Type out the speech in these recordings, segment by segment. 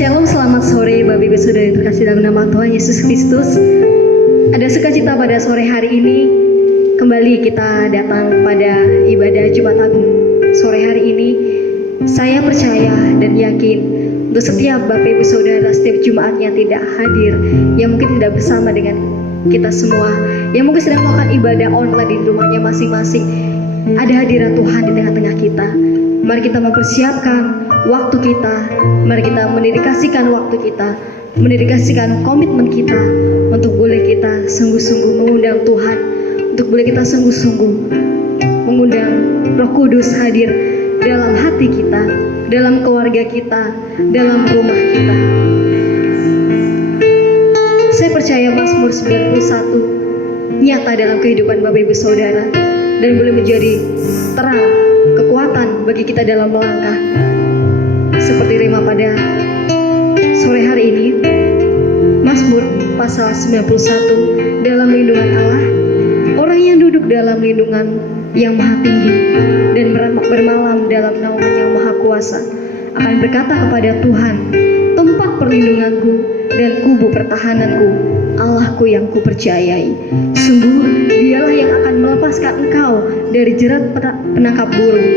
Shalom, selamat sore Bapak Ibu Saudara yang terkasih dalam nama Tuhan Yesus Kristus. Ada sukacita pada sore hari ini. Kembali kita datang pada ibadah Jumat Agung sore hari ini. Saya percaya dan yakin untuk setiap Bapak Ibu Saudara setiap Jumatnya tidak hadir, yang mungkin tidak bersama dengan kita semua, yang mungkin sedang melakukan ibadah online di rumahnya masing-masing, ada hadirat Tuhan di tengah-tengah kita. Mari kita mempersiapkan waktu kita, mari kita mendedikasikan waktu kita, mendedikasikan komitmen kita untuk boleh kita sungguh-sungguh mengundang Tuhan, untuk boleh kita sungguh-sungguh mengundang Roh Kudus hadir dalam hati kita, dalam keluarga kita, dalam rumah kita. Saya percaya Mazmur 91 nyata dalam kehidupan Bapak Ibu Saudara dan boleh menjadi terang, kekuatan bagi kita dalam melangkah. Seperti rema pada sore hari ini, Mazmur pasal 91, dalam lindungan Allah, orang yang duduk dalam lindungan yang maha tinggi dan bermalam dalam naungan yang maha kuasa akan berkata kepada Tuhan, tempat perlindunganku dan kubu pertahananku, Allahku yang kupercayai. Sungguh dialah yang akan melepaskan engkau dari jerat penangkap burung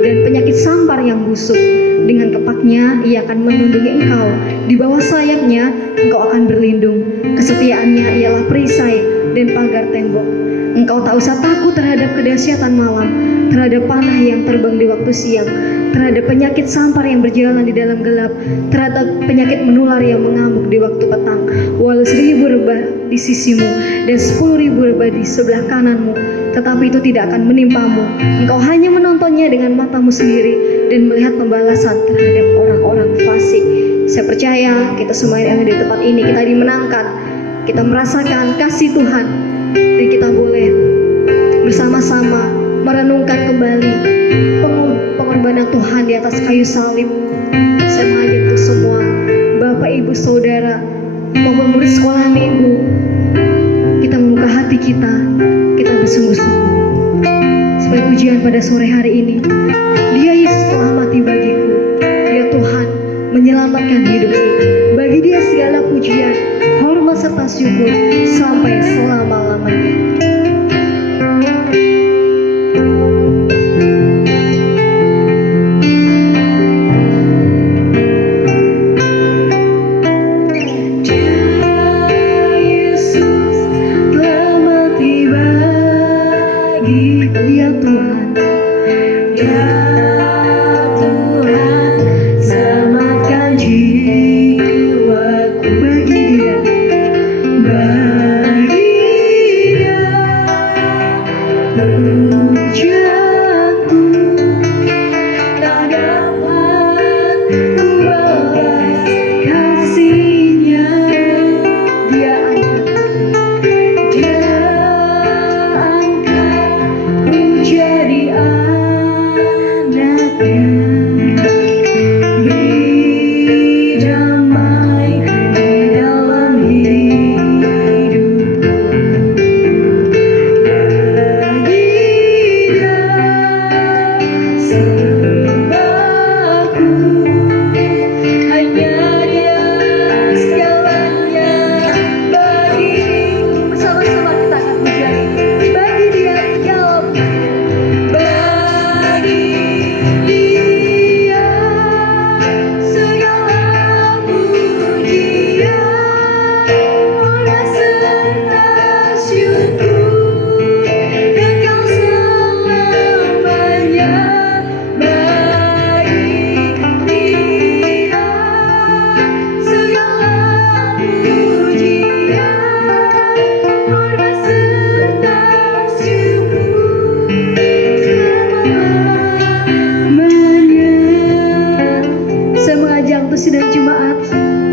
dan penyakit sampar yang busuk. Dengan kepaknya ia akan melindungi engkau, di bawah sayapnya engkau akan berlindung. Kesetiaannya ialah perisai dan pagar tembok. Engkau tak usah takut terhadap kedahsyatan malam, terhadap panah yang terbang di waktu siang, terhadap penyakit sampar yang berjalan di dalam gelap, terhadap penyakit menular yang mengamuk di waktu petang. Walau 1000 rebah di sisimu dan 10.000 rebah di sebelah kananmu, tetapi itu tidak akan menimpamu. Engkau hanya menontonnya dengan matamu sendiri dan melihat pembalasan terhadap orang-orang fasik. Saya percaya kita semua yang ada di tempat ini, kita dimenangkan, kita merasakan kasih Tuhan, dan kita boleh bersama-sama merenungkan kembali pengorbanan Tuhan di atas kayu salib. Saya mengajak untuk semua Bapak Ibu Saudara maupun murid sekolah minggu, kita membuka hati kita bersungguh-sungguh. Sebagai pujian pada sore hari ini, Dia Yesus telah mati bagiku, Dia Tuhan menyelamatkan hidupku. Bagi Dia segala pujian, hormat serta syukur sampai selama-lamanya. Sidang Jumat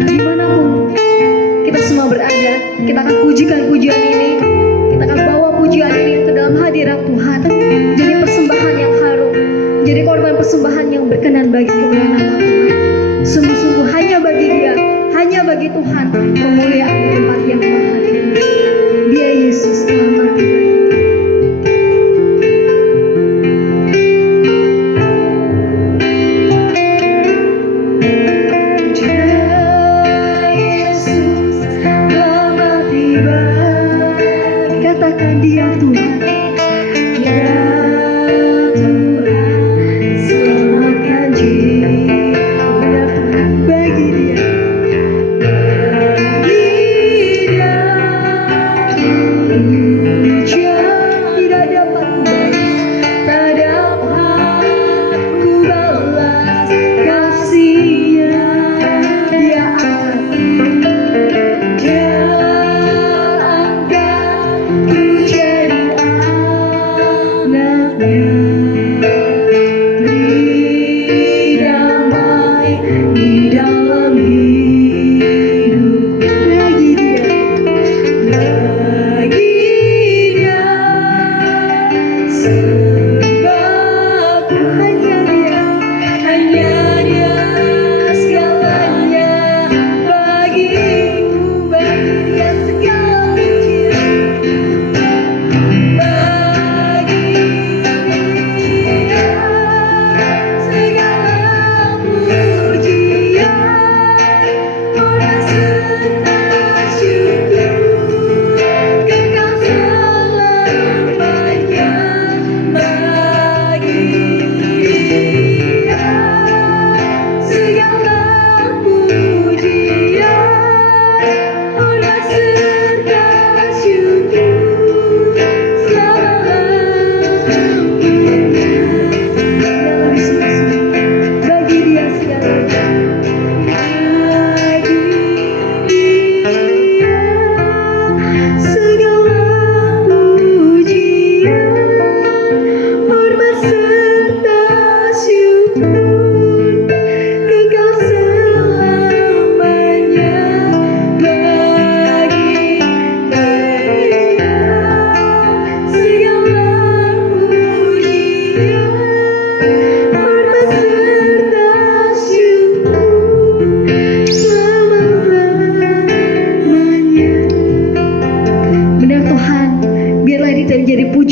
dimanapun kita semua berada, kita akan pujikan pujian ini, kita akan bawa pujian ini ke dalam hadirat Tuhan, jadi persembahan yang harum, jadi korban persembahan yang berkenan bagi kemuliaan nama Tuhan. Sungguh-sungguh hanya bagi Dia, hanya bagi Tuhan kemuliaan di tempat yang maha tinggi. Dia Yesus telah mati bagi kita.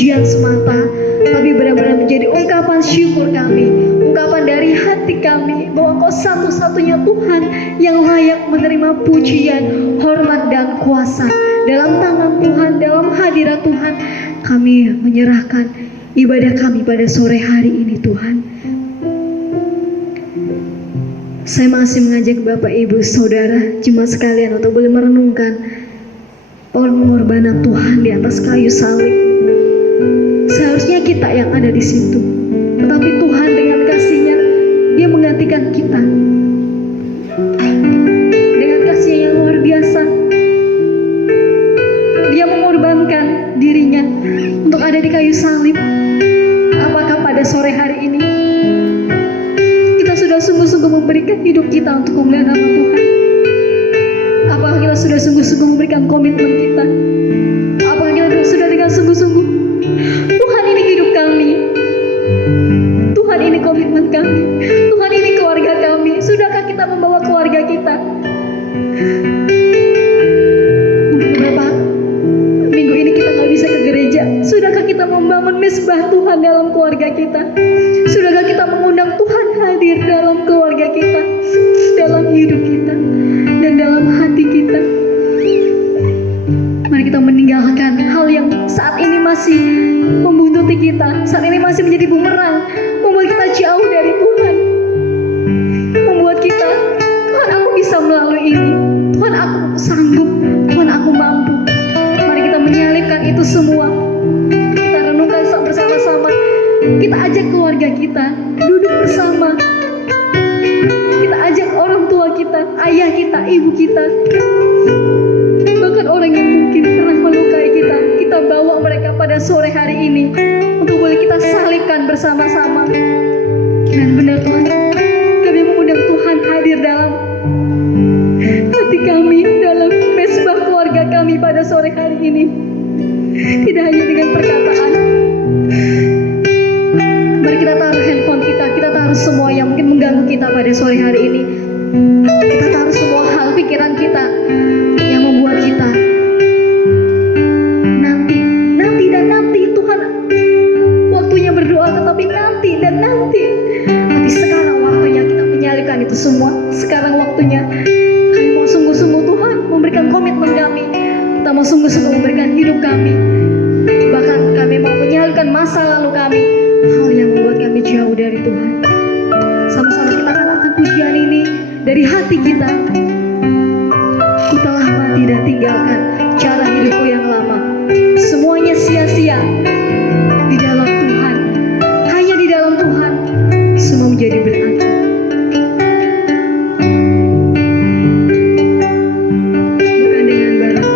pujian semata, tapi benar-benar menjadi ungkapan syukur kami, ungkapan dari hati kami bahwa Engkau satu-satunya Tuhan yang layak menerima pujian, hormat dan kuasa. Dalam tangan Tuhan, dalam hadirat Tuhan, kami menyerahkan ibadah kami pada sore hari ini Tuhan. Saya masih mengajak Bapak Ibu Saudara jemaat sekalian untuk boleh merenungkan pengorbanan Tuhan di atas kayu salib. Seharusnya kita yang ada di situ, tetapi Tuhan dengan kasih-Nya Dia menggantikan kita dengan kasih yang luar biasa. Dia mengorbankan dirinya untuk ada di kayu salib. Apakah pada sore hari ini kita sudah sungguh-sungguh memberikan hidup kita untuk memuliakan nama Tuhan? Apakah kita sudah sungguh-sungguh memberikan komitmen kita? Apakah kita sudah dengan sungguh-sungguh, Tuhan ini hidup kami, Tuhan ini komitmen kami, Tuhan ini keluarga kami. Sudahkah kita membawa keluarga kita? Mungkin beberapa minggu ini kita gak bisa ke gereja. Sudahkah kita membangun mesbah Tuhan dalam keluarga kita? Sudahkah kita mengundang Tuhan hadir dalam keluarga kita, dalam hidup kita, dan dalam hati kita? Mari kita meninggalkan hal yang saat ini masih membuntuti kita, saat ini masih menjadi bumerang, membuat kita jauh dari Tuhan, membuat kita, Tuhan aku bisa melalui ini, Tuhan aku sanggup, Tuhan aku mampu. Mari kita menyalipkan itu semua. Kita renungkan bersama-sama. Kita ajak keluarga kita duduk bersama. Kita ajak orang tua kita, ayah kita, ibu kita, bahkan orang yang mungkin pernah melukai kita. Kita bawa mereka pada sore hari ini untuk boleh kita salibkan bersama-sama. Dan benar Tuhan, kami mengundang Tuhan hadir dalam hati kami, dalam mesbah keluarga kami pada sore hari ini. Tidak hanya dengan perkataan. Mari kita taruh handphone kita taruh semua yang mungkin mengganggu kita pada sore hari ini. Kita taruh semua hal pikiran kita yang membuat kita nanti Tuhan, waktunya berdoa tetapi nanti. Tapi sekarang waktunya kita menyalipkan itu semua. Sekarang waktunya kami mau sungguh-sungguh Tuhan memberikan komitmen kami. Kita mau sungguh-sungguh memberikan hidup kami. Bahkan kami mau menyalipkan masa lalu kami, hal yang membuat kami jauh dari Tuhan. Sama-sama kita katakan pujian ini dari hati kita. Ku telah mati dan tinggalkan cara hidupku yang lama. Semuanya sia-sia. Di dalam Tuhan, hanya di dalam Tuhan, semua menjadi berarti. Bukan dengan barang.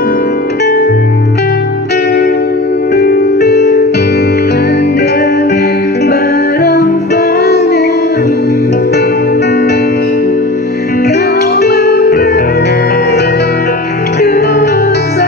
Kau memberi ku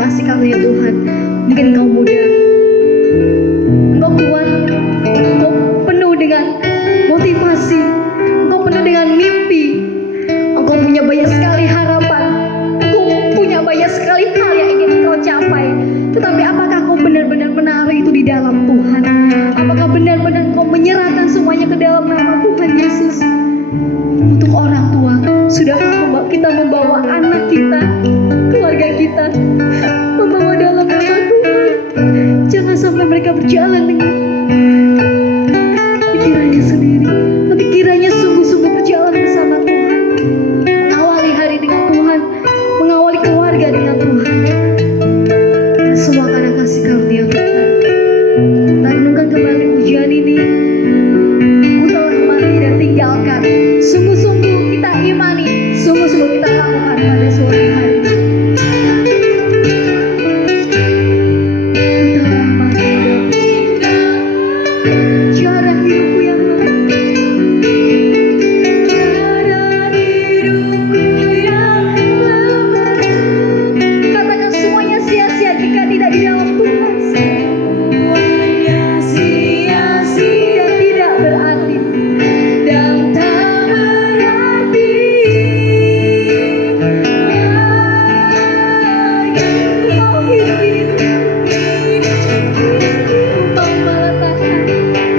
kasih karunia Tuhan. Mungkin Engkau muda, Engkau kuat, Engkau penuh dengan motivasi, Engkau penuh dengan mimpi, Engkau punya banyak sekali harapan, Engkau punya banyak sekali hal yang ingin Engkau capai. Tetapi apakah Engkau benar-benar menaruh itu di dalam Tuhan? Apakah benar-benar Engkau menyerahkan semuanya ke dalam nama Tuhan Yesus? Untuk orang tua, sudahkah kita membawa anak kita, keluarga kita, membawa dalam nama Tuhan? Jangan sampai mereka berjalan dengan pikirannya sendiri, tapi kiranya sungguh-sungguh berjalan bersama Tuhan, mengawali hari dengan Tuhan, mengawali keluarga dengan Tuhan. Dan semua karena kasih karunia Tuhan. Kita renungkan kembali pujian ini. Ku telah mati dan tinggalkan. Sungguh-sungguh kita imani, sungguh-sungguh kita lakukan pada sore hari. Ku telah mati dan tinggalkan cara hidupku yang lalu. Cara hidupku yang lalu. Katakan semuanya sia-sia jika tidak di dalam Tuhan. Semuanya sia-sia dan tidak berarti. Dan tak berarti. Yang kau hidup kau meletakkan Tuhan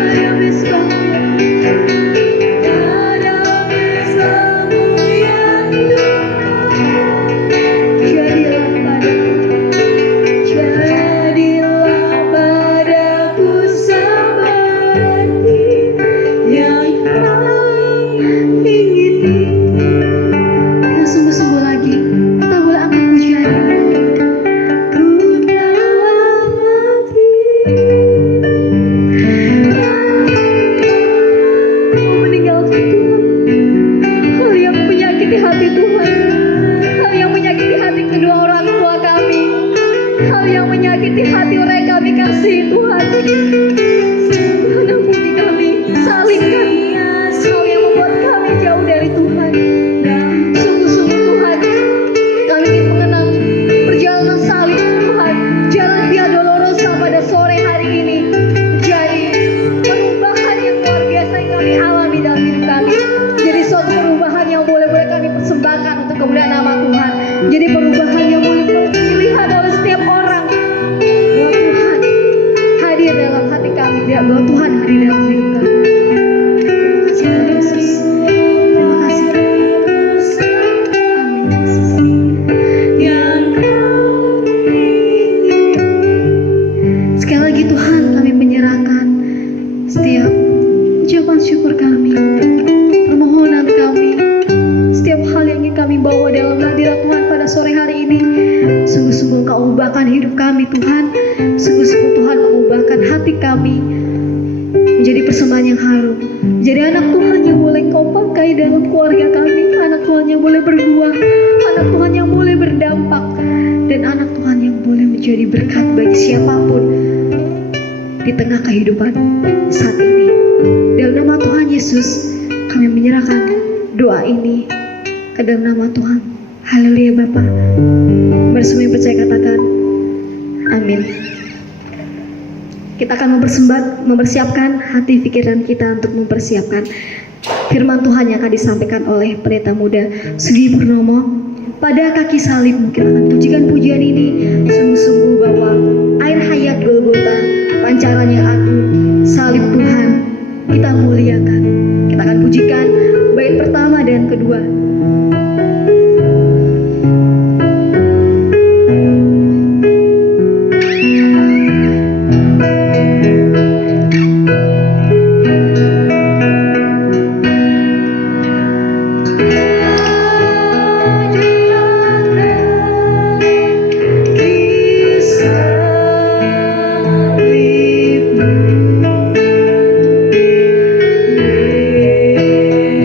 pada mesbahmu, pada mesbahmu yang jadilah padaku seperti yang kau ingini. Kita sungguh-sungguh lagi, kita boleh angkat pujian ini. Ku telah mati. Kau meninggalkan Tuhan. Hal yang menyakiti hati Tuhan, hal yang menyakiti hati kedua orang tua kami, hal yang menyakiti hati orang yang kami kasih Tuhan. Tuhan ampuni kami, salibkan hal yang membuat kami jauh dari Tuhan. Sungguh-sungguh Tuhan, kami ingin mengenang perjalanan salib Tuhan, jalan Via Dolorosa pada sore hari ini menjadi perubahan yang luar biasa yang kami alami dalam hidup kami. Jadi suatu perubahan yang boleh-boleh kami persembahkan untuk kemuliaan nama Tuhan. Jadi perubahan yang boleh dilihat oleh setiap orang bahwa Tuhan hadir dalam hati kami, bahwa Tuhan hadir dalam hidup kami. Terima kasih Tuhan Yesus. Terima kasih Tuhan. Amin Yesus. Yang kau ingini. Sekali lagi Tuhan, kami menyerahkan setiap ucapan syukur kami, permohonan kami, setiap hal yang ingin kami bawa dalam hadirat Tuhan pada sore hari ini. Sungguh-sungguh Engkau ubahkan hidup kami Tuhan. Sungguh-sungguh Tuhan mengubahkan hati kami menjadi persembahan yang harum, menjadi anak Tuhan yang boleh Engkau pakai dalam keluarga kami, anak Tuhan yang boleh berbuah, anak Tuhan yang boleh berdampak, dan anak Tuhan yang boleh menjadi berkat bagi siapapun di tengah kehidupan saat ini. Dalam nama Tuhan Yesus, kami menyerahkan doa ini ke dalam nama Tuhan. Haleluya Bapa. Bersama yang percaya katakan amin. Kita akan mempersiapkan hati pikiran kita untuk mempersiapkan firman Tuhan yang akan disampaikan oleh pendeta muda Sugi Purnomo. Pada kaki salib kita akan pujikan pujian ini. Sungguh-sungguh bahwa air hayat Golgota, pancaran yang agung, salib Tuhan kita muliakan. Kita akan pujikan bait pertama dan kedua.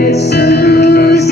Yesus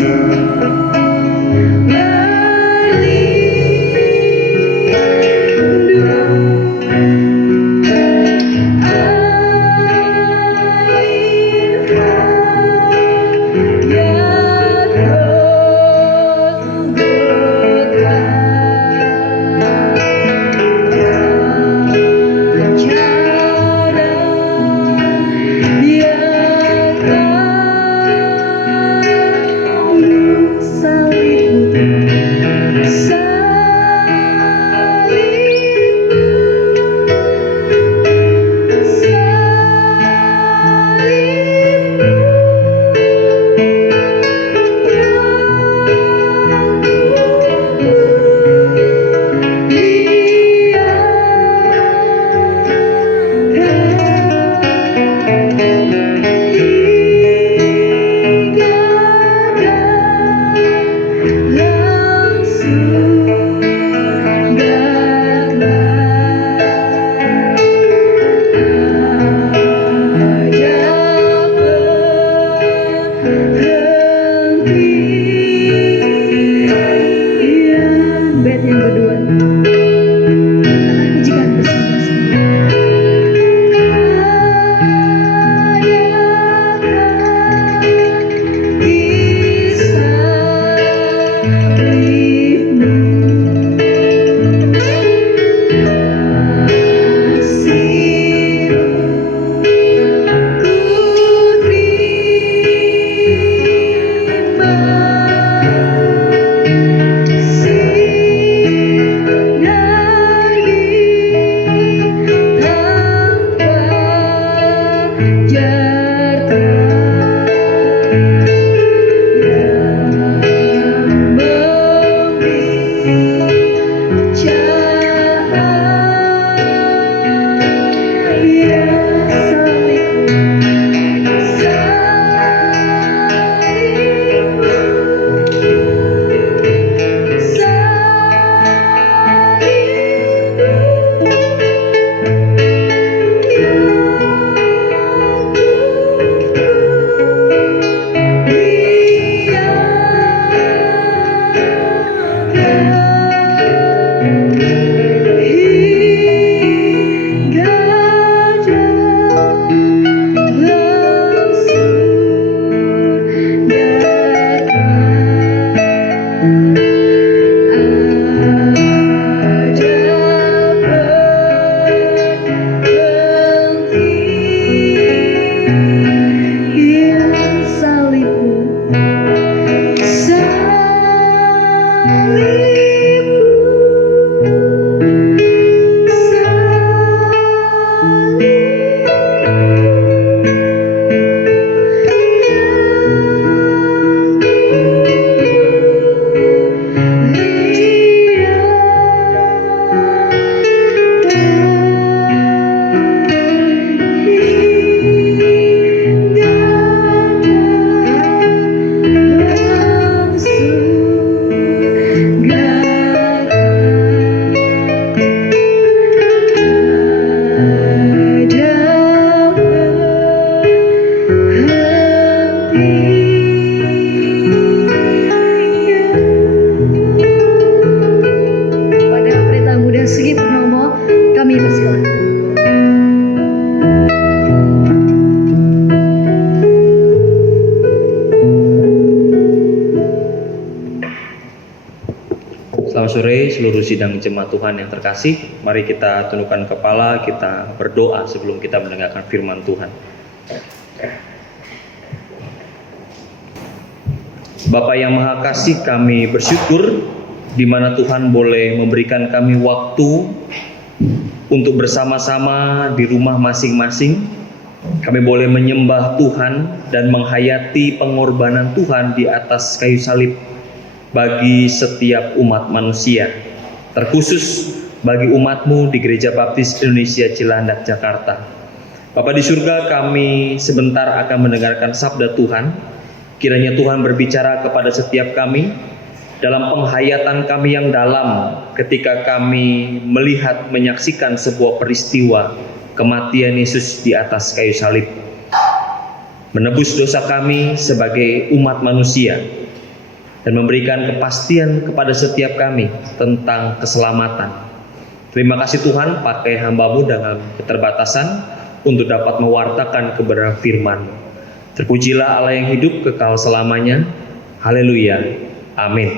sore seluruh sidang jemaat Tuhan yang terkasih, mari kita tundukkan kepala, kita berdoa sebelum kita mendengarkan firman Tuhan. Bapa yang Maha Kasih, kami bersyukur di mana Tuhan boleh memberikan kami waktu untuk bersama-sama di rumah masing-masing. Kami boleh menyembah Tuhan dan menghayati pengorbanan Tuhan di atas kayu salib bagi setiap umat manusia, terkhusus bagi umatmu di Gereja Baptis Indonesia Cilandak, Jakarta. Bapa di surga, kami sebentar akan mendengarkan sabda Tuhan. Kiranya Tuhan berbicara kepada setiap kami dalam penghayatan kami yang dalam ketika kami melihat, menyaksikan sebuah peristiwa kematian Yesus di atas kayu salib, menebus dosa kami sebagai umat manusia, dan memberikan kepastian kepada setiap kami tentang keselamatan. Terima kasih Tuhan, pakai hamba-Mu dalam keterbatasan untuk dapat mewartakan kebenaran firman. Terpujilah Allah yang hidup kekal selamanya. Haleluya. Amin.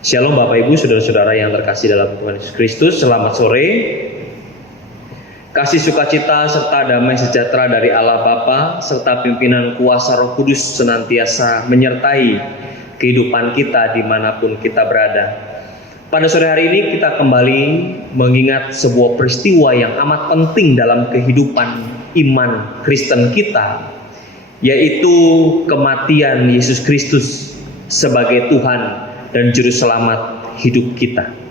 Shalom Bapak Ibu, saudara-saudara yang terkasih dalam Tuhan Yesus Kristus. Selamat sore. Kasih sukacita serta damai sejahtera dari Allah Bapa serta pimpinan kuasa Roh Kudus senantiasa menyertai kehidupan kita dimanapun kita berada. Pada sore hari ini kita kembali mengingat sebuah peristiwa yang amat penting dalam kehidupan iman Kristen kita, yaitu kematian Yesus Kristus sebagai Tuhan dan Juru Selamat hidup kita.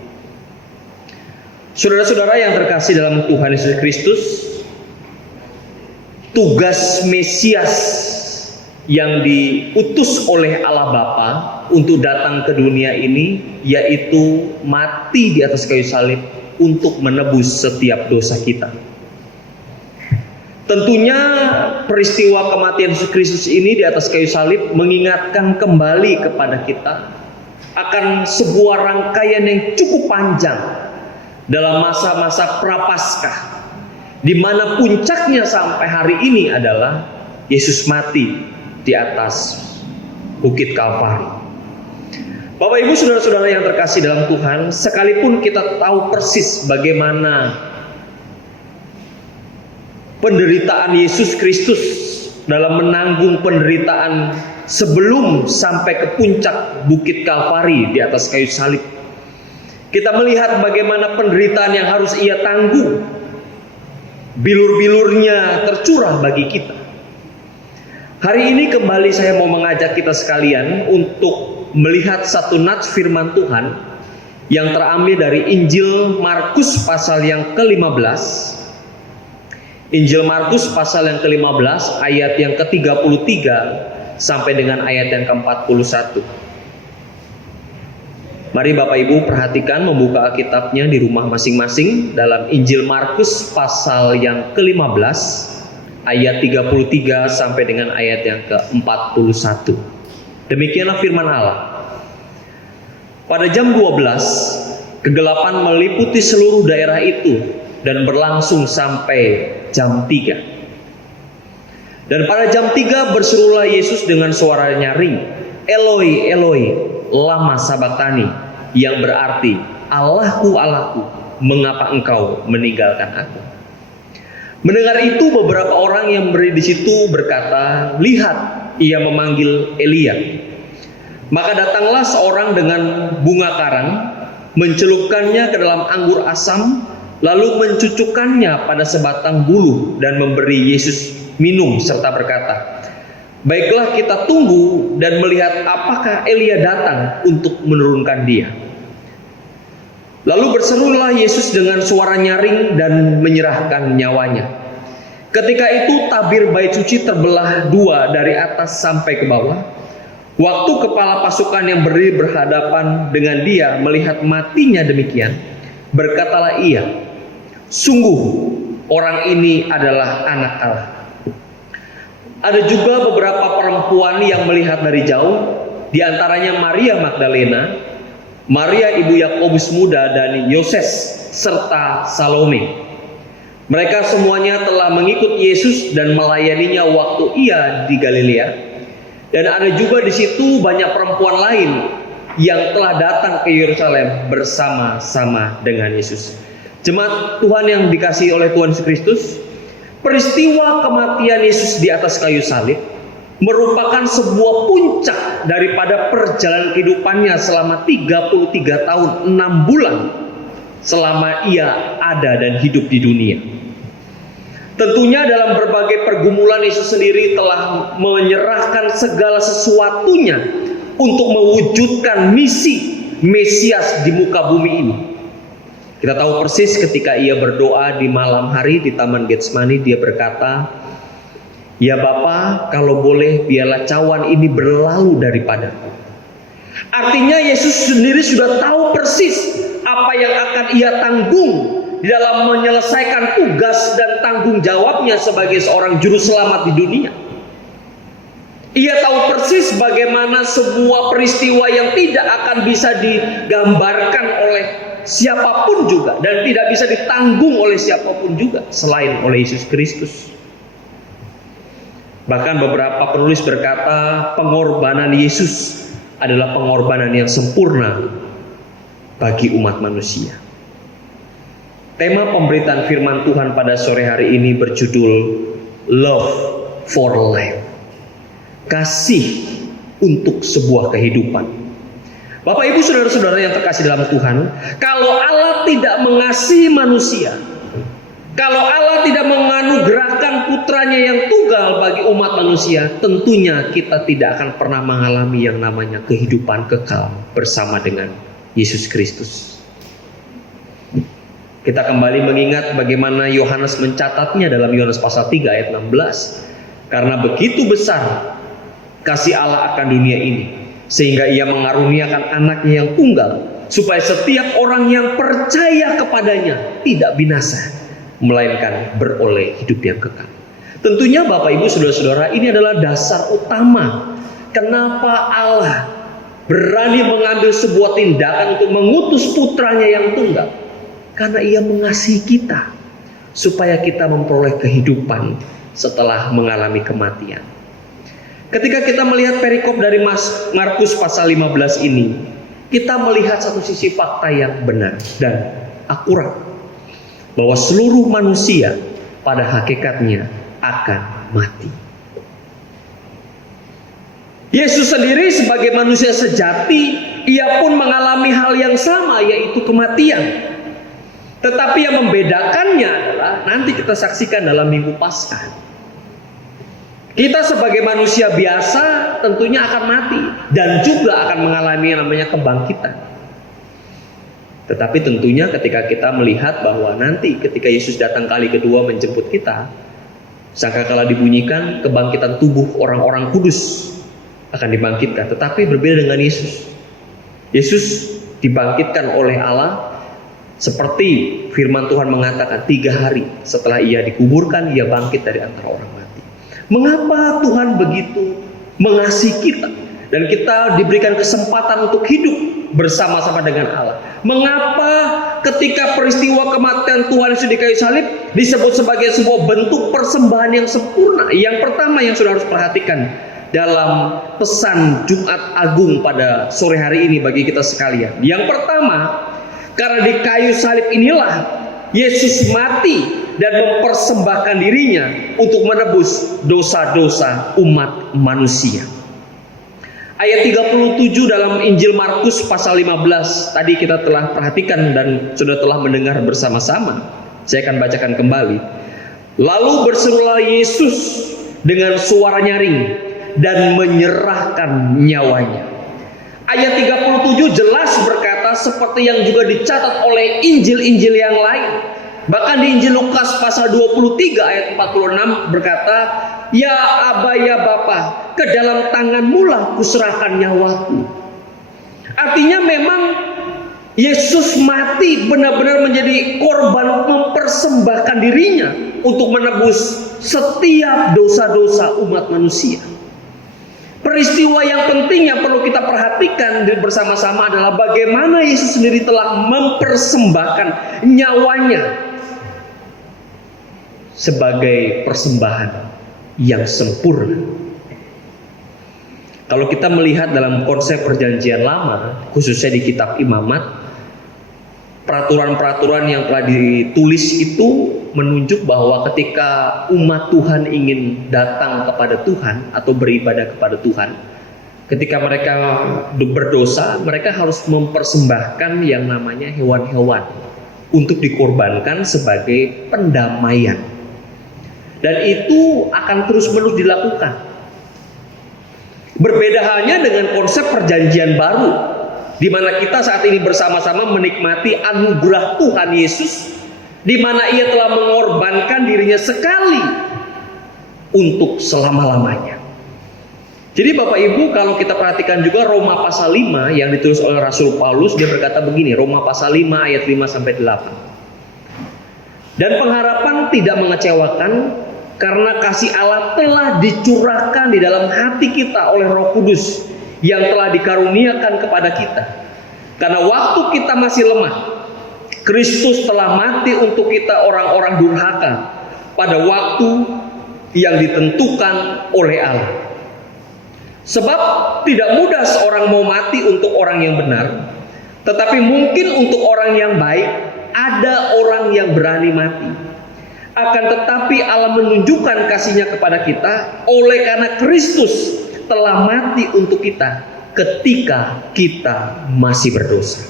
Saudara-saudara yang terkasih dalam Tuhan Yesus Kristus, tugas Mesias yang diutus oleh Allah Bapa untuk datang ke dunia ini yaitu mati di atas kayu salib untuk menebus setiap dosa kita. Tentunya peristiwa kematian Yesus Kristus ini di atas kayu salib mengingatkan kembali kepada kita akan sebuah rangkaian yang cukup panjang dalam masa-masa Prapaskah, di mana puncaknya sampai hari ini adalah Yesus mati di atas Bukit Kalvari. Bapak Ibu saudara-saudara yang terkasih dalam Tuhan, sekalipun kita tahu persis bagaimana penderitaan Yesus Kristus dalam menanggung penderitaan sebelum sampai ke puncak Bukit Kalvari di atas kayu salib, kita melihat bagaimana penderitaan yang harus ia tanggung, bilur-bilurnya tercurah bagi kita. Hari ini kembali saya mau mengajak kita sekalian untuk melihat satu nats firman Tuhan yang terambil dari Injil Markus pasal yang ke-15. Injil Markus pasal yang ke-15 ayat yang ke-33 sampai dengan ayat yang ke-41. Mari Bapak Ibu perhatikan, membuka Alkitabnya di rumah masing-masing dalam Injil Markus pasal yang ke-15 ayat 33 sampai dengan ayat yang ke-41. Demikianlah firman Allah. Pada jam 12, kegelapan meliputi seluruh daerah itu dan berlangsung sampai jam 3. Dan pada jam 3 berserulah Yesus dengan suara nyaring, Eloi, Eloi, lama sabaktani, yang berarti Allahku, Allahku, mengapa engkau meninggalkan aku? Mendengar itu beberapa orang yang berdiri di situ berkata, lihat, ia memanggil Elia. Maka datanglah seorang dengan bunga karang, mencelupkannya ke dalam anggur asam, lalu mencucukkannya pada sebatang bulu dan memberi Yesus minum serta berkata, baiklah kita tunggu dan melihat apakah Elia datang untuk menurunkan dia. Lalu berserulah Yesus dengan suara nyaring dan menyerahkan nyawanya. Ketika itu tabir bait suci terbelah dua dari atas sampai ke bawah. Waktu kepala pasukan yang berdiri berhadapan dengan dia melihat matinya demikian, berkatalah ia, sungguh orang ini adalah anak Allah. Ada juga beberapa perempuan yang melihat dari jauh, di antaranya Maria Magdalena, Maria ibu Yakobus muda dan Yoses serta Salome. Mereka semuanya telah mengikut Yesus dan melayaninya waktu ia di Galilea. Dan ada juga di situ banyak perempuan lain yang telah datang ke Yerusalem bersama-sama dengan Yesus. Jemaat Tuhan yang dikasihi oleh Tuhan Yesus Kristus, peristiwa kematian Yesus di atas kayu salib merupakan sebuah puncak daripada perjalanan kehidupannya selama 33 tahun 6 bulan selama ia ada dan hidup di dunia. Tentunya dalam berbagai pergumulan Yesus sendiri telah menyerahkan segala sesuatunya untuk mewujudkan misi Mesias di muka bumi ini. Kita tahu persis ketika ia berdoa di malam hari di Taman Getsemani, dia berkata, "Ya Bapa, kalau boleh biarlah cawan ini berlalu daripadaku." Artinya Yesus sendiri sudah tahu persis apa yang akan ia tanggung di dalam menyelesaikan tugas dan tanggung jawabnya sebagai seorang juru selamat di dunia. Ia tahu persis bagaimana sebuah peristiwa yang tidak akan bisa digambarkan oleh siapapun juga dan tidak bisa ditanggung oleh siapapun juga selain oleh Yesus Kristus. Bahkan beberapa penulis berkata pengorbanan Yesus adalah pengorbanan yang sempurna bagi umat manusia. Tema pemberitaan firman Tuhan pada sore hari ini berjudul Love for Life. Kasih untuk sebuah kehidupan. Bapak Ibu saudara-saudara yang terkasih dalam Tuhan, kalau Allah tidak mengasihi manusia, kalau Allah tidak menganugerahkan putranya yang tunggal bagi umat manusia, tentunya kita tidak akan pernah mengalami yang namanya kehidupan kekal bersama dengan Yesus Kristus. Kita kembali mengingat bagaimana Yohanes mencatatnya dalam Yohanes pasal 3 ayat 16. Karena begitu besar kasih Allah akan dunia ini, sehingga ia mengaruniakan anaknya yang tunggal, supaya setiap orang yang percaya kepadanya tidak binasa, melainkan beroleh hidup yang kekal. Tentunya Bapak Ibu saudara-saudara, ini adalah dasar utama kenapa Allah berani mengambil sebuah tindakan untuk mengutus putranya yang tunggal. Karena ia mengasihi kita, supaya kita memperoleh kehidupan setelah mengalami kematian. Ketika kita melihat perikop dari Markus pasal 15 ini, kita melihat satu sisi fakta yang benar dan akurat, bahwa seluruh manusia pada hakikatnya akan mati. Yesus sendiri sebagai manusia sejati, ia pun mengalami hal yang sama, yaitu kematian. Tetapi yang membedakannya adalah nanti kita saksikan dalam Minggu Paskah. Kita sebagai manusia biasa tentunya akan mati dan juga akan mengalami yang namanya kebangkitan. Tetapi tentunya ketika kita melihat bahwa nanti ketika Yesus datang kali kedua menjemput kita, sangkakala dibunyikan kebangkitan tubuh orang-orang kudus akan dibangkitkan. Tetapi berbeda dengan Yesus. Yesus dibangkitkan oleh Allah seperti firman Tuhan mengatakan 3 hari setelah ia dikuburkan, ia bangkit dari antara orang mati. Mengapa Tuhan begitu mengasihi kita dan kita diberikan kesempatan untuk hidup bersama-sama dengan Allah? Mengapa ketika peristiwa kematian Tuhan Yesus di kayu salib disebut sebagai sebuah bentuk persembahan yang sempurna? Yang pertama yang sudah harus perhatikan dalam pesan Jumat Agung pada sore hari ini bagi kita sekalian. Yang pertama, karena di kayu salib inilah Yesus mati dan mempersembahkan dirinya untuk menebus dosa-dosa umat manusia. Ayat 37 dalam Injil Markus pasal 15 tadi kita telah perhatikan dan sudah telah mendengar bersama-sama. Saya akan bacakan kembali. Lalu berserulah Yesus dengan suara nyaring dan menyerahkan nyawanya. Ayat 37 jelas berkata seperti yang juga dicatat oleh Injil-Injil yang lain. Bahkan di Injil Lukas pasal 23 ayat 46 berkata, "Ya Aba, ya Bapa, ke dalam tanganmu lah kuserahkan nyawaku." Artinya memang Yesus mati benar-benar menjadi korban, mempersembahkan dirinya untuk menebus setiap dosa-dosa umat manusia. Peristiwa yang penting yang perlu kita perhatikan bersama-sama adalah bagaimana Yesus sendiri telah mempersembahkan nyawanya sebagai persembahan yang sempurna. Kalau kita melihat dalam konsep perjanjian lama, khususnya di kitab Imamat, peraturan-peraturan yang telah ditulis itu menunjuk bahwa ketika umat Tuhan ingin datang kepada Tuhan atau beribadah kepada Tuhan, ketika mereka berdosa, mereka harus mempersembahkan yang namanya hewan-hewan untuk dikorbankan sebagai pendamaian. Dan itu akan terus-menerus dilakukan. Berbeda halnya dengan konsep perjanjian baru, di mana kita saat ini bersama-sama menikmati anugerah Tuhan Yesus, di mana Ia telah mengorbankan dirinya sekali untuk selama-lamanya. Jadi Bapak Ibu, kalau kita perhatikan juga Roma pasal 5 yang ditulis oleh Rasul Paulus, dia berkata begini, Roma pasal 5 ayat 5 sampai 8. Dan pengharapan tidak mengecewakan, karena kasih Allah telah dicurahkan di dalam hati kita oleh Roh Kudus yang telah dikaruniakan kepada kita. Karena waktu kita masih lemah, Kristus telah mati untuk kita orang-orang durhaka pada waktu yang ditentukan oleh Allah. Sebab tidak mudah seorang mau mati untuk orang yang benar, tetapi mungkin untuk orang yang baik ada orang yang berani mati. Akan tetapi Allah menunjukkan kasih-Nya kepada kita oleh karena Kristus telah mati untuk kita ketika kita masih berdosa.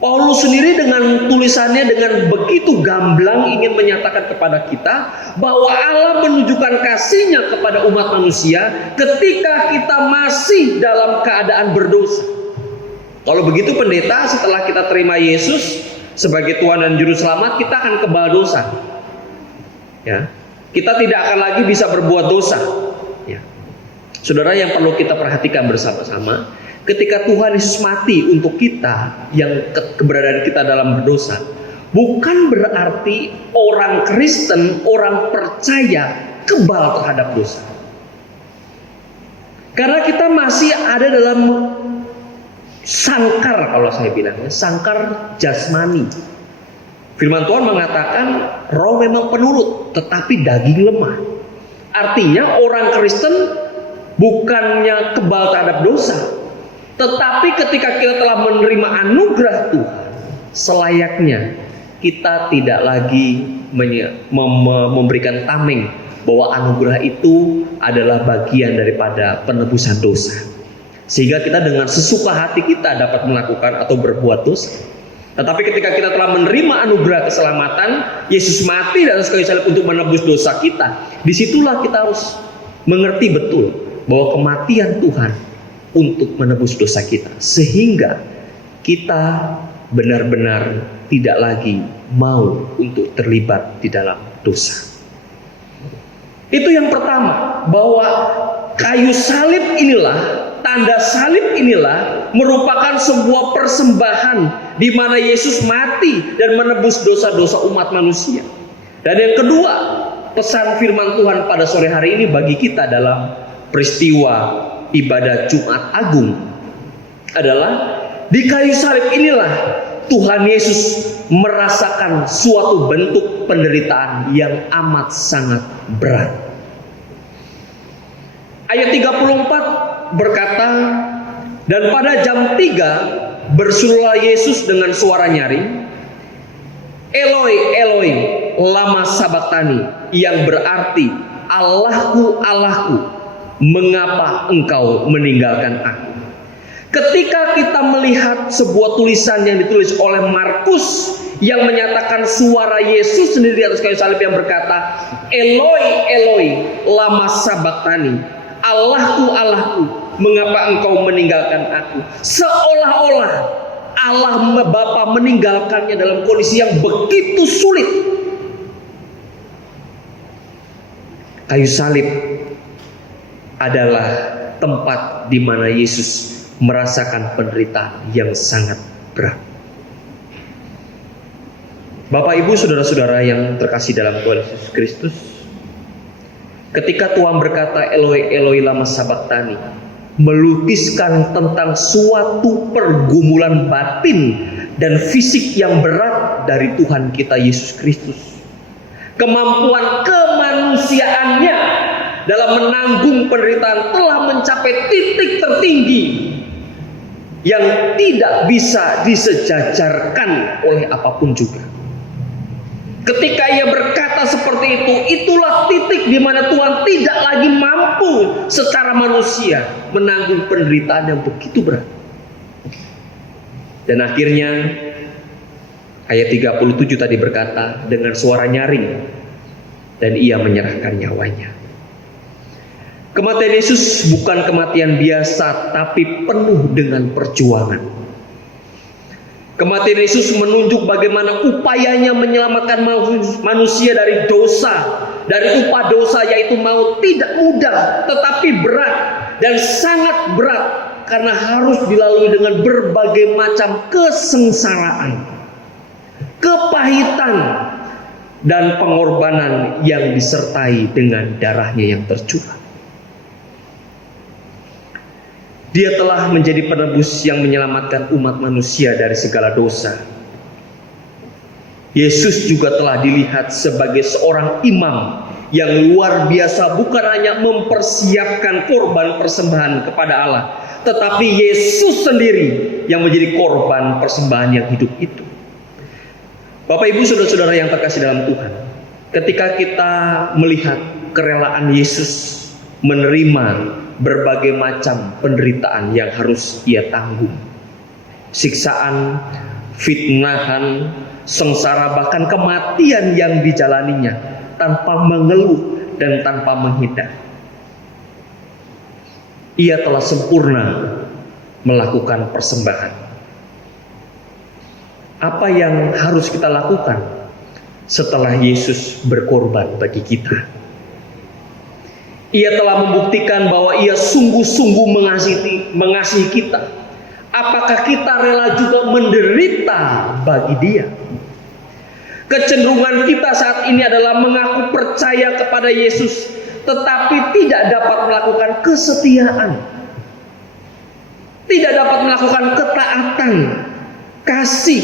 Paulus sendiri dengan tulisannya dengan begitu gamblang ingin menyatakan kepada kita bahwa Allah menunjukkan kasih-Nya kepada umat manusia ketika kita masih dalam keadaan berdosa. Kalau begitu pendeta, setelah kita terima Yesus sebagai Tuhan dan Juru Selamat, kita akan kebal dosa. Ya, kita tidak akan lagi bisa berbuat dosa. Ya. Saudara, yang perlu kita perhatikan bersama-sama, ketika Tuhan Yesus mati untuk kita yang keberadaan kita dalam berdosa, bukan berarti orang Kristen, orang percaya kebal terhadap dosa. Karena kita masih ada dalam sangkar, kalau saya bilangnya, sangkar jasmani. Firman Tuhan mengatakan roh memang penurut, tetapi daging lemah. Artinya orang Kristen bukannya kebal terhadap dosa, tetapi ketika kita telah menerima anugerah Tuhan, selayaknya kita tidak lagi memberikan tameng bahwa anugerah itu adalah bagian daripada penebusan dosa. Sehingga kita dengan sesuka hati kita dapat melakukan atau berbuat dosa. Tetapi ketika kita telah menerima anugerah keselamatan, Yesus mati di atas kayu salib untuk menebus dosa kita, disitulah kita harus mengerti betul bahwa kematian Tuhan untuk menebus dosa kita, sehingga kita benar-benar tidak lagi mau untuk terlibat di dalam dosa. Itu yang pertama, bahwa kayu salib inilah, tanda salib inilah merupakan sebuah persembahan di mana Yesus mati dan menebus dosa-dosa umat manusia. Dan yang kedua, pesan firman Tuhan pada sore hari ini bagi kita dalam peristiwa ibadah Jumat Agung adalah di kayu salib inilah Tuhan Yesus merasakan suatu bentuk penderitaan yang amat sangat berat. Ayat 34 berkata, dan pada jam 3 berserulah Yesus dengan suara nyaring, Eloi, Eloi, lama sabachthani, yang berarti Allahku, Allahku, mengapa engkau meninggalkan aku? Ketika kita melihat sebuah tulisan yang ditulis oleh Markus yang menyatakan suara Yesus sendiri di atas kayu salib yang berkata, Eloi, Eloi, lama sabachthani, Allahku, Allahku, mengapa engkau meninggalkan aku? Seolah-olah Allah Bapa meninggalkannya dalam kondisi yang begitu sulit. Kayu salib adalah tempat di mana Yesus merasakan penderitaan yang sangat berat. Bapak, Ibu, saudara-saudara yang terkasih dalam Tuhan Yesus Kristus, ketika Tuhan berkata Eloi, Eloi, lama sabachthani, melukiskan tentang suatu pergumulan batin dan fisik yang berat dari Tuhan kita Yesus Kristus. Kemampuan kemanusiaannya dalam menanggung penderitaan telah mencapai titik tertinggi yang tidak bisa disejajarkan oleh apapun juga. Ketika ia berkata seperti itu, itulah titik di mana Tuhan tidak lagi mampu secara manusia menanggung penderitaan yang begitu berat. Dan akhirnya ayat 37 tadi berkata dengan suara nyaring, dan ia menyerahkan nyawanya. Kematian Yesus bukan kematian biasa, tapi penuh dengan perjuangan. Kematian Yesus menunjuk bagaimana upayanya menyelamatkan manusia dari dosa, dari upah dosa yaitu maut, tidak mudah tetapi berat dan sangat berat karena harus dilalui dengan berbagai macam kesengsaraan, kepahitan, dan pengorbanan yang disertai dengan darahnya yang tercurah. Dia telah menjadi penebus yang menyelamatkan umat manusia dari segala dosa. Yesus juga telah dilihat sebagai seorang imam yang luar biasa, bukan hanya mempersiapkan korban persembahan kepada Allah, tetapi Yesus sendiri yang menjadi korban persembahan yang hidup itu. Bapak Ibu saudara-saudara yang terkasih dalam Tuhan, ketika kita melihat kerelaan Yesus menerima berbagai macam penderitaan yang harus ia tanggung, siksaan, fitnahan, sengsara, bahkan kematian yang dijalaninya tanpa mengeluh dan tanpa menghindar. Ia telah sempurna melakukan persembahan. Apa yang harus kita lakukan setelah Yesus berkorban bagi kita? Ia telah membuktikan bahwa ia sungguh-sungguh mengasihi kita. Apakah kita rela juga menderita bagi dia? Kecenderungan kita saat ini adalah mengaku percaya kepada Yesus, tetapi tidak dapat melakukan kesetiaan, tidak dapat melakukan ketaatan, kasih,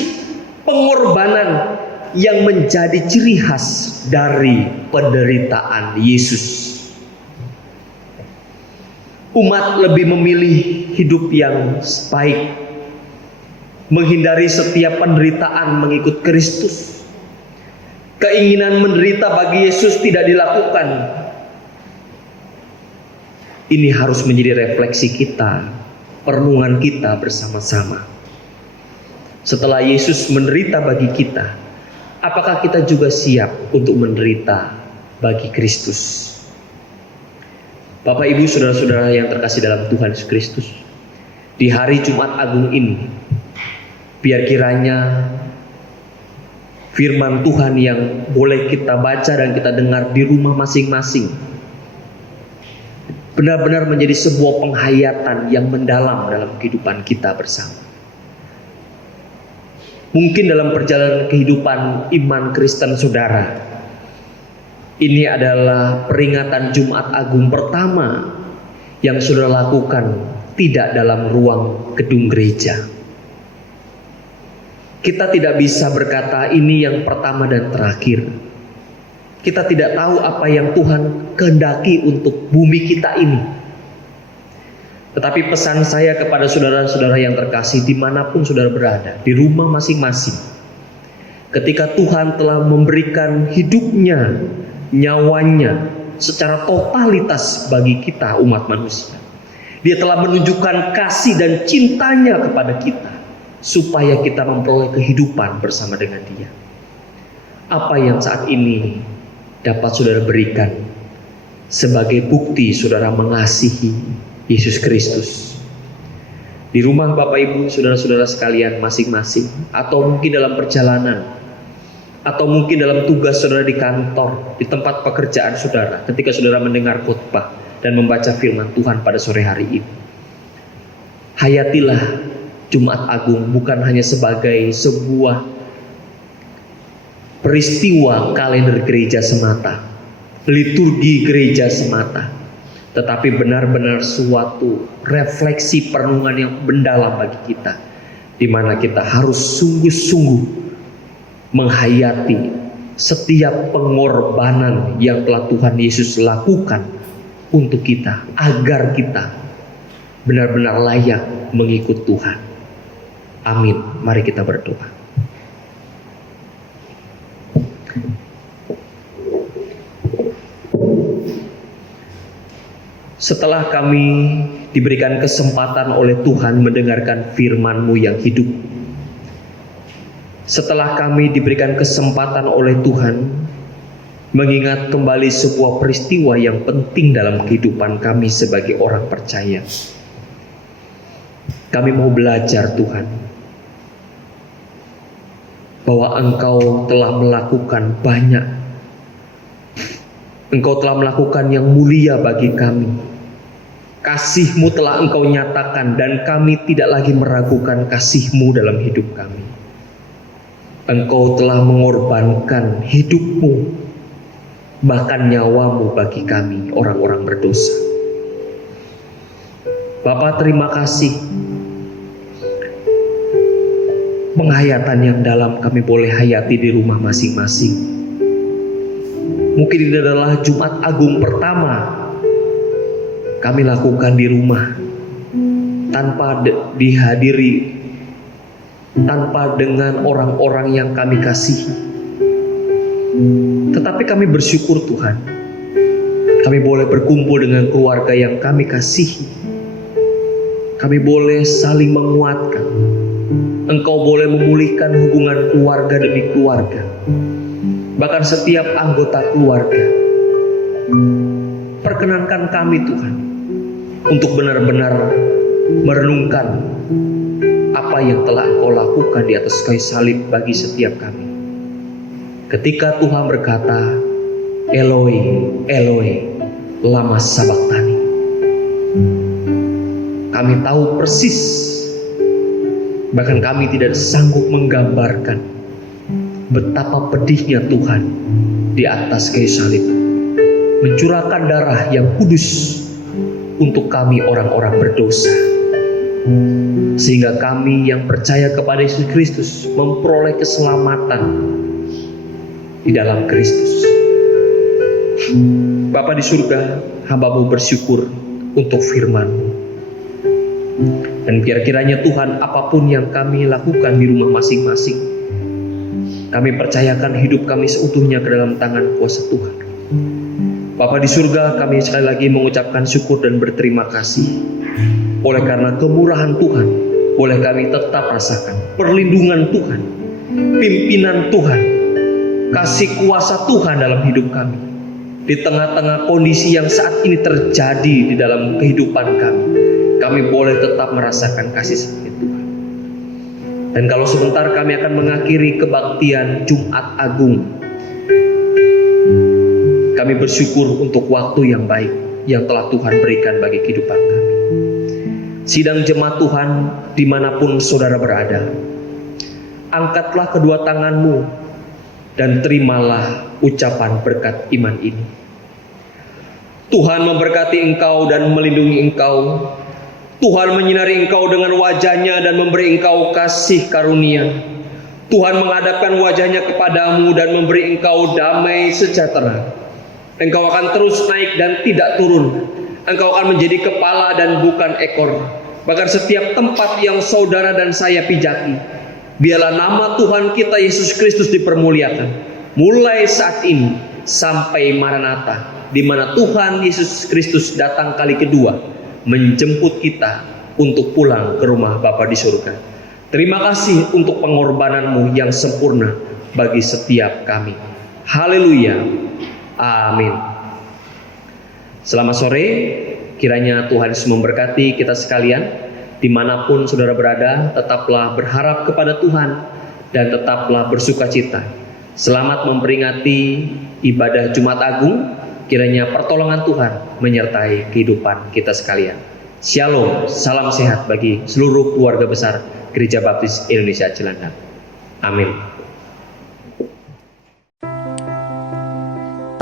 pengorbanan yang menjadi ciri khas dari penderitaan Yesus. Umat lebih memilih hidup yang baik, menghindari setiap penderitaan mengikut Kristus. Keinginan menderita bagi Yesus tidak dilakukan. Ini harus menjadi refleksi kita, perenungan kita bersama-sama. Setelah Yesus menderita bagi kita, apakah kita juga siap untuk menderita bagi Kristus? Bapak Ibu saudara-saudara yang terkasih dalam Tuhan Yesus Kristus, di hari Jumat Agung ini, biar kiranya firman Tuhan yang boleh kita baca dan kita dengar di rumah masing-masing benar-benar menjadi sebuah penghayatan yang mendalam dalam kehidupan kita bersama. Mungkin dalam perjalanan kehidupan iman Kristen saudara, ini adalah peringatan Jumat Agung pertama yang saudara lakukan tidak dalam ruang gedung gereja. Kita tidak bisa berkata ini yang pertama dan terakhir. Kita tidak tahu apa yang Tuhan kehendaki untuk bumi kita ini. Tetapi pesan saya kepada saudara-saudara yang terkasih dimanapun saudara berada, di rumah masing-masing, ketika Tuhan telah memberikan hidupnya, nyawanya secara totalitas bagi kita umat manusia, Dia telah menunjukkan kasih dan cintanya kepada kita supaya kita memperoleh kehidupan bersama dengan Dia. Apa yang saat ini dapat saudara berikan sebagai bukti saudara mengasihi Yesus Kristus? Di rumah Bapak Ibu saudara-saudara sekalian masing-masing, atau mungkin dalam perjalanan, atau mungkin dalam tugas saudara di kantor, di tempat pekerjaan saudara, ketika saudara mendengar khotbah dan membaca firman Tuhan pada sore hari ini. Hayatilah Jumat Agung bukan hanya sebagai sebuah peristiwa kalender gereja semata, liturgi gereja semata, tetapi benar-benar suatu refleksi perenungan yang mendalam bagi kita, di mana kita harus sungguh-sungguh menghayati setiap pengorbanan yang telah Tuhan Yesus lakukan untuk kita, agar kita benar-benar layak mengikut Tuhan. Amin. Mari kita berdoa. Setelah kami diberikan kesempatan oleh Tuhan mendengarkan firman-Mu yang hidup, setelah kami diberikan kesempatan oleh Tuhan mengingat kembali sebuah peristiwa yang penting dalam kehidupan kami sebagai orang percaya, kami mau belajar Tuhan, bahwa Engkau telah melakukan banyak. Engkau telah melakukan yang mulia bagi kami. Kasih-Mu telah Engkau nyatakan, dan kami tidak lagi meragukan kasih-Mu dalam hidup kami. Engkau telah mengorbankan hidup-Mu, bahkan nyawa-Mu bagi kami orang-orang berdosa. Bapa, terima kasih. Penghayatan yang dalam kami boleh hayati di rumah masing-masing. Mungkin ini adalah Jumat Agung pertama kami lakukan di rumah, tanpa dihadiri, tanpa dengan orang-orang yang kami kasihi. Tetapi kami bersyukur Tuhan, kami boleh berkumpul dengan keluarga yang kami kasihi. Kami boleh saling menguatkan. Engkau boleh memulihkan hubungan keluarga demi keluarga, bahkan setiap anggota keluarga. Perkenankan kami Tuhan untuk benar-benar merenungkan apa yang telah Engkau lakukan di atas kayu salib bagi setiap kami. Ketika Tuhan berkata, Eloi, Eloi, lama sabachthani. Kami tahu persis, bahkan kami tidak sanggup menggambarkan betapa pedihnya Tuhan di atas kayu salib, mencurahkan darah yang kudus untuk kami orang-orang berdosa, sehingga kami yang percaya kepada Yesus Kristus memperoleh keselamatan di dalam Kristus. Bapa di surga, hamba-Mu bersyukur untuk firman-Mu. Dan kira-kiranya Tuhan, apapun yang kami lakukan di rumah masing-masing, kami percayakan hidup kami seutuhnya ke dalam tangan kuasa Tuhan. Bapa di surga, kami sekali lagi mengucapkan syukur dan berterima kasih. Oleh karena kemurahan Tuhan, boleh kami tetap rasakan perlindungan Tuhan, pimpinan Tuhan, kasih kuasa Tuhan dalam hidup kami. Di tengah-tengah kondisi yang saat ini terjadi di dalam kehidupan kami boleh tetap merasakan kasih setia Tuhan. Dan kalau sebentar kami akan mengakhiri kebaktian Jumat Agung, kami bersyukur untuk waktu yang baik yang telah Tuhan berikan bagi kehidupan kami. Sidang jemaat Tuhan dimanapun saudara berada, angkatlah kedua tanganmu dan terimalah ucapan berkat iman ini. Tuhan memberkati engkau dan melindungi engkau. Tuhan menyinari engkau dengan wajahnya dan memberi engkau kasih karunia. Tuhan menghadapkan wajahnya kepadamu dan memberi engkau damai sejahtera. Engkau akan terus naik dan tidak turun. Engkau akan menjadi kepala dan bukan ekor. Bahkan setiap tempat yang saudara dan saya pijaki, biarlah nama Tuhan kita Yesus Kristus dipermuliakan. Mulai saat ini sampai Maranatha, di mana Tuhan Yesus Kristus datang kali kedua, menjemput kita untuk pulang ke rumah Bapa di surga. Terima kasih untuk pengorbananmu yang sempurna bagi setiap kami. Haleluya. Amin. Selamat sore. Kiranya Tuhan Yesus memberkati kita sekalian. Dimanapun saudara berada, tetaplah berharap kepada Tuhan dan tetaplah bersukacita. Selamat memperingati ibadah Jumat Agung. Kiranya pertolongan Tuhan menyertai kehidupan kita sekalian. Shalom, salam sehat bagi seluruh keluarga besar Gereja Baptis Indonesia Cilandak. Amin.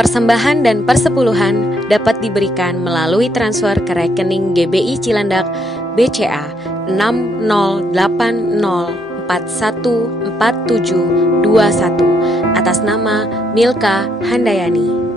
Persembahan dan persepuluhan dapat diberikan melalui transfer ke rekening GBI Cilandak BCA 6080414721 atas nama Milka Handayani.